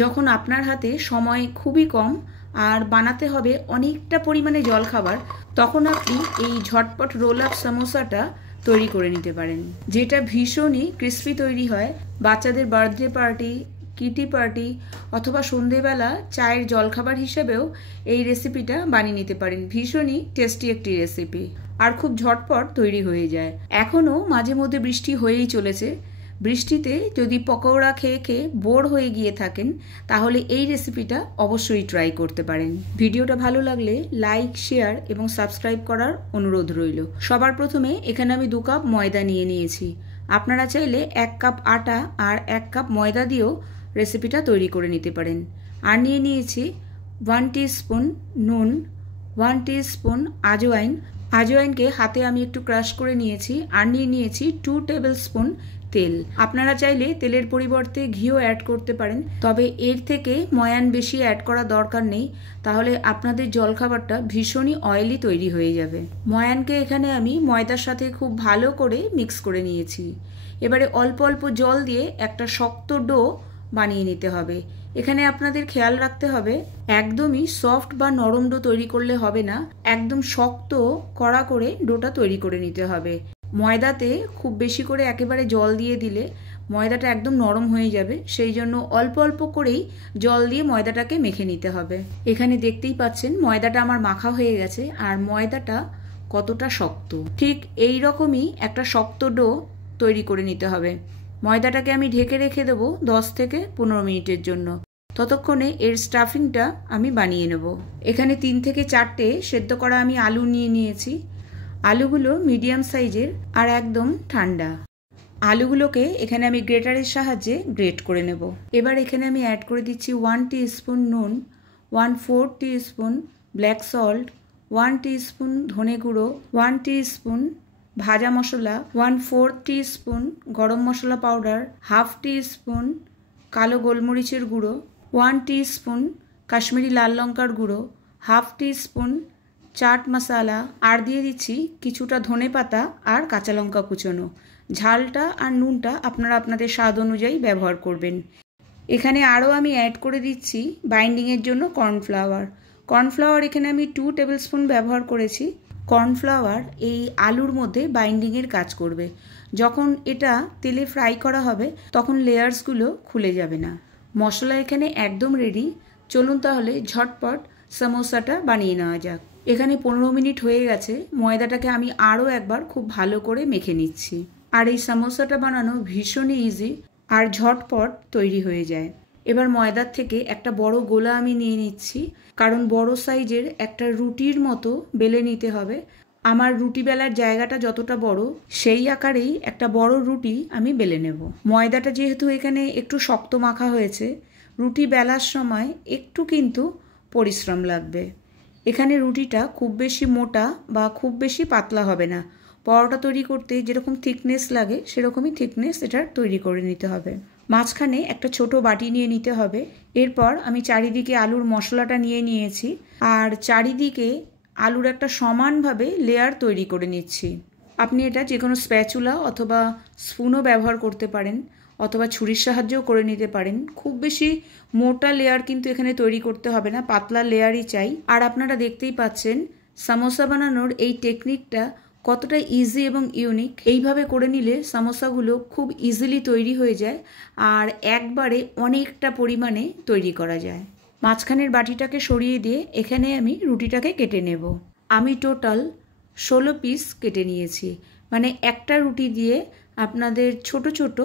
যখন আপনার হাতে সময় খুবই কম আর বানাতে হবে অনেকটা পরিমাণে জলখাবার, তখন আপনি এই ঝটপট রোল আপ সমোসাটা তৈরি করে নিতে পারেন, যেটা ভীষণই ক্রিস্পি তৈরি হয়। বাচ্চাদের বার্থডে পার্টি, কিটি পার্টি অথবা সন্ধেবেলা চায়ের জলখাবার হিসেবেও এই রেসিপিটা বানিয়ে নিতে পারেন। ভীষণই টেস্টি একটি রেসিপি আর খুব ঝটপট তৈরি হয়ে যায়। এখনও মাঝে মধ্যে বৃষ্টি হয়েই চলেছে। বৃষ্টিতে যদি পকোড়া খেয়ে খেয়ে বোর হয়ে গিয়ে থাকেন, তাহলে এই রেসিপিটা অবশ্যই ট্রাই করতে পারেন। ভিডিওটা ভালো লাগলে লাইক, শেয়ার এবং সাবস্ক্রাইব করার অনুরোধ রইল। সবার প্রথমে এখানে আমি 2 কাপ ময়দা নিয়ে নিয়েছি। আপনারা চাইলে 1 কাপ আটা আর 1 কাপ ময়দা দিয়েও রেসিপিটা তৈরি করে নিতে পারেন। আর নিয়ে নিয়েছি 1 টিস্পুন নুন, 1 টিস্পুন আজওয়াইন। আজওয়াইনকে হাতে আমি একটু ক্রাশ করে নিয়েছি। আর নিয়ে নিয়েছি 2 টেবিল স্পুন তেল। আপনারা চাইলে তেলের পরিবর্তে ঘিও অ্যাড করতে পারেন, তবে এর থেকে ময়ান বেশি অ্যাড করা দরকার নেই, তাহলে আপনাদের জলখাবারটা ভীষণই অয়েলি তৈরি হয়ে যাবে। ময়ানকে এখানে আমি ময়দার সাথে খুব ভালো করে মিক্স করে নিয়েছি। এবারে অল্প অল্প জল দিয়ে একটা শক্ত ডো বানিয়ে নিতে হবে। এখানে আপনাদের খেয়াল রাখতে হবে একদমই সফট বা নরম ডো তৈরি করলে হবে না, একদম শক্ত কড়া করে ডোটা তৈরি করে নিতে হবে। ময়দাতে খুব বেশি করে একেবারে জল দিয়ে দিলে ময়দাটা একদম নরম হয়ে যাবে, সেই জন্য অল্প অল্প করেই জল দিয়ে ময়দাটাকে মেখে নিতে হবে। এখানে দেখতেই পাচ্ছেন ময়দাটা আমার মাখা হয়ে গেছে আর ময়দাটা কতটা শক্ত। ঠিক এই রকমই একটা শক্ত ডো তৈরি করে নিতে হবে। ময়দাটাকে আমি ঢেকে রেখে দেবো 10 থেকে 15 মিনিটের জন্য। ততক্ষণে এর স্টাফিংটা আমি বানিয়ে নেব। এখানে 3 থেকে 4টে সেদ্ধ করা আমি আলু নিয়ে নিয়েছি। আলুগুলো মিডিয়াম সাইজের আর একদম ঠান্ডা। আলুগুলোকে এখানে আমি গ্রেটারের সাহায্যে গ্রেট করে নেব। এবার এখানে আমি অ্যাড করে দিচ্ছি 1 টিস্পুন নুন, 1/4 টিস্পুন ব্ল্যাক সল্ট, 1 টিস্পুন ধনে গুঁড়ো, 1 টিস্পুন ভাজা মশলা, 1/4 টিস্পুন গরম মশলা পাউডার, 1/2 টিস্পুন কালো গোলমরিচের গুঁড়ো, 1 টিস্পুন কাশ্মীরি লাল লঙ্কার গুঁড়ো, 1/2 টিস্পুন চাট মশলা, আর দিয়ে দিচ্ছি কিছুটা ধনে পাতা আর কাঁচা লঙ্কা কুচোনো। ঝালটা আর নুনটা আপনারা আপনাদের স্বাদ অনুযায়ী ব্যবহার করবেন। এখানে আরও আমি অ্যাড করে দিচ্ছি বাইন্ডিংয়ের জন্য কর্নফ্লাওয়ার। কর্নফ্লাওয়ার এখানে আমি 2 টেবিল স্পুন ব্যবহার করেছি। কর্নফ্লাওয়ার এই আলুর মধ্যে বাইন্ডিংয়ের কাজ করবে। যখন এটা তেলে ফ্রাই করা হবে তখন লেয়ার্সগুলো খুলে যাবে না। মশলা এখানে একদম রেডি। চলুন তাহলে ঝটপট সমোসাটা বানিয়ে নেওয়া যাক। এখানে 15 মিনিট হয়ে গেছে। ময়দাটাকে আমি আরও একবার খুব ভালো করে মেখে নিচ্ছি। আর এই সমোসাটা বানানো ভীষণই ইজি আর ঝটপট তৈরি হয়ে যায়। এবার ময়দার থেকে একটা বড় গোলা আমি নিয়ে নিচ্ছি, কারণ বড় সাইজের একটা রুটির মতো বেলে নিতে হবে। আমার রুটি বেলার জায়গাটা যতটা বড়, সেই আকারেই একটা বড় রুটি আমি বেলে নেব। ময়দাটা যেহেতু এখানে একটু শক্ত মাখা হয়েছে, রুটি বেলার সময় একটু কিন্তু পরিশ্রম লাগবে। এখানে রুটিটা খুব বেশি মোটা বা খুব বেশি পাতলা হবে না। পরোটা তৈরি করতে যেরকম থিকনেস লাগে সেরকমই থিকনেস এটা তৈরি করে নিতে হবে। মাঝখানে একটা ছোট বাটি নিয়ে নিতে হবে। এরপর আমি চারিদিকে আলুর মশলাটা নিয়ে নিয়েছি আর চারিদিকে আলুর একটা সমানভাবে লেয়ার তৈরি করে নিচ্ছি। আপনি এটা যে কোনো স্প্যাচুলা অথবা স্পুনও ব্যবহার করতে পারেন, অথবা ছুরির সাহায্যেও করে নিতে পারেন। খুব বেশি মোটা লেয়ার কিন্তু এখানে তৈরি করতে হবে না, পাতলা লেয়ারই চাই। আর আপনারা দেখতেই পাচ্ছেন সামোসা বানানোর এই টেকনিকটা কতটা ইজি এবং ইউনিক। এইভাবে করে নিলে সামোসাগুলো খুব ইজিলি তৈরি হয়ে যায় আর একবারে অনেকটা পরিমাণে তৈরি করা যায়। মাঝখানের বাটিটাকে সরিয়ে দিয়ে এখানে আমি রুটিটাকে কেটে নেব। আমি টোটাল 16 পিস কেটে নিয়েছি, মানে একটা রুটি দিয়ে আপনাদের ছোট ছোট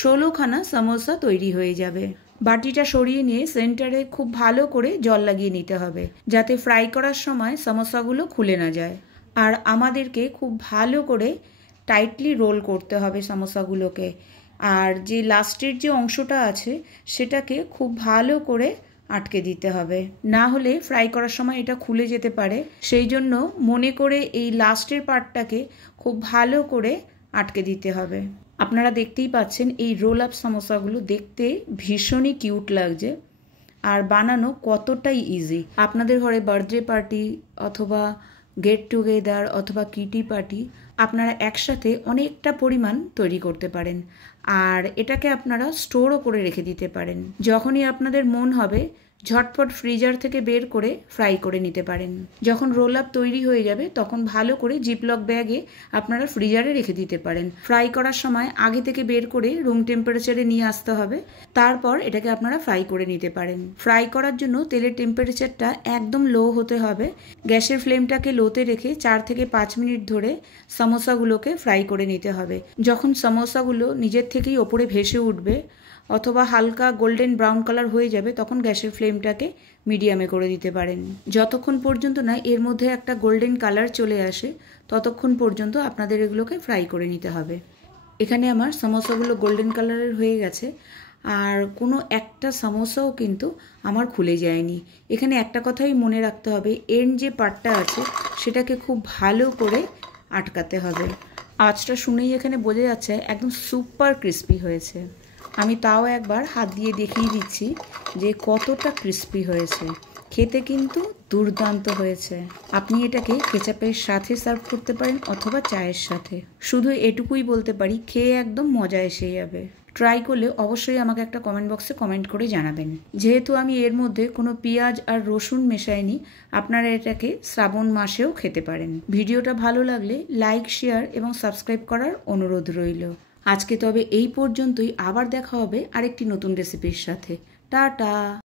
16খানা সামোসা তৈরি হয়ে যাবে। বাটিটা সরিয়ে নিয়ে সেন্টারে খুব ভালো করে জল লাগিয়ে নিতে হবে, যাতে ফ্রাই করার সময় সামোসাগুলো খুলে না যায়। আর আমাদেরকে খুব ভালো করে টাইটলি রোল করতে হবে সামোসাগুলোকে। আর যে লাস্টের যে অংশটা আছে সেটাকে খুব ভালো করে আটকে দিতে হবে, না হলে ফ্রাই করার সময় এটা খুলে যেতে পারে। সেই জন্য মনে করে এই লাস্টের পার্টটাকে খুব ভালো করে আটকে দিতে হবে। আপনারা দেখতেই পাচ্ছেন এই রোল আপ সামোসাগুলো দেখতে ভীষণই কিউট লাগছে আর বানানো কতটাই ইজি। আপনাদের ঘরে বার্থডে পার্টি অথবা গেট টুগেদার অথবা কিটি পার্টি আপনারা একসাথে অনেকটা পরিমাণ তৈরি করতে পারেন। আর এটাকে আপনারা স্টোরও করে রেখে দিতে পারেন। যখনই আপনাদের মন হবে ঝটপট ফ্রিজার থেকে বের করে ফ্রাই করে নিতে পারেন। যখন রোল আপ তৈরি হয়ে যাবে তখন ভালো করে জিপলক ব্যাগে আপনারা ফ্রিজারে রেখে দিতে পারেন। ফ্রাই করার সময় আগে থেকে বের করে রুম টেম্পারেচারে নিয়ে আসতে হবে, তারপর এটাকে আপনারা ফ্রাই করে নিতে পারেন। ফ্রাই করার জন্য তেলের টেম্পারেচারটা একদম লো হতে হবে। গ্যাসের ফ্লেমটাকে লোতে রেখে 4 থেকে 5 মিনিট ধরে সমোসাগুলোকে ফ্রাই করে নিতে হবে। যখন সমোসাগুলো নিজের থেকেই ওপরে ভেসে উঠবে অথবা হালকা গোল্ডেন ব্রাউন কালার হয়ে যাবে তখন গ্যাসের ফ্লেমটাকে মিডিয়ামে করে দিতে পারেন। যতক্ষণ পর্যন্ত না এর মধ্যে একটা গোল্ডেন কালার চলে আসে ততক্ষণ পর্যন্ত আপনাদের এগুলোকে ফ্রাই করে নিতে হবে। এখানে আমার সমোসাগুলো গোল্ডেন কালারের হয়ে গেছে আর কোনো একটা সমোসাও কিন্তু আমার খুলে যায়নি। এখানে একটা কথাই মনে রাখতে হবে, এন্ড যে পার্টটা আছে সেটাকে খুব ভালো করে আটকাতে হবে। আঁচটা শুনেই এখানে বোঝা যাচ্ছে একদম সুপার ক্রিস্পি হয়েছে। আমি তাও একবার হাত দিয়ে দেখিয়ে দিচ্ছি যে কতটা ক্রিস্পি হয়েছে। খেতে কিন্তু দুর্দান্ত হয়েছে। আপনি এটাকে কেচাপের সাথে সার্ভ করতে পারেন অথবা চায়ের সাথে। শুধু এটুকুই বলতে পারি, খেয়ে একদম মজা এসে যাবে। ট্রাই করলে অবশ্যই আমাকে একটা কমেন্ট বক্সে কমেন্ট করে জানাবেন। যেহেতু আমি এর মধ্যে কোনো পেঁয়াজ আর রসুন মেশাইনি, আপনারা এটাকে শ্রাবণ মাসেও খেতে পারেন। ভিডিওটা ভালো লাগলে লাইক, শেয়ার এবং সাবস্ক্রাইব করার অনুরোধ রইল। আজকে তবে এই পর্যন্তই। আবার দেখা হবে আরেকটি নতুন রেসিপির সাথে। টাটা।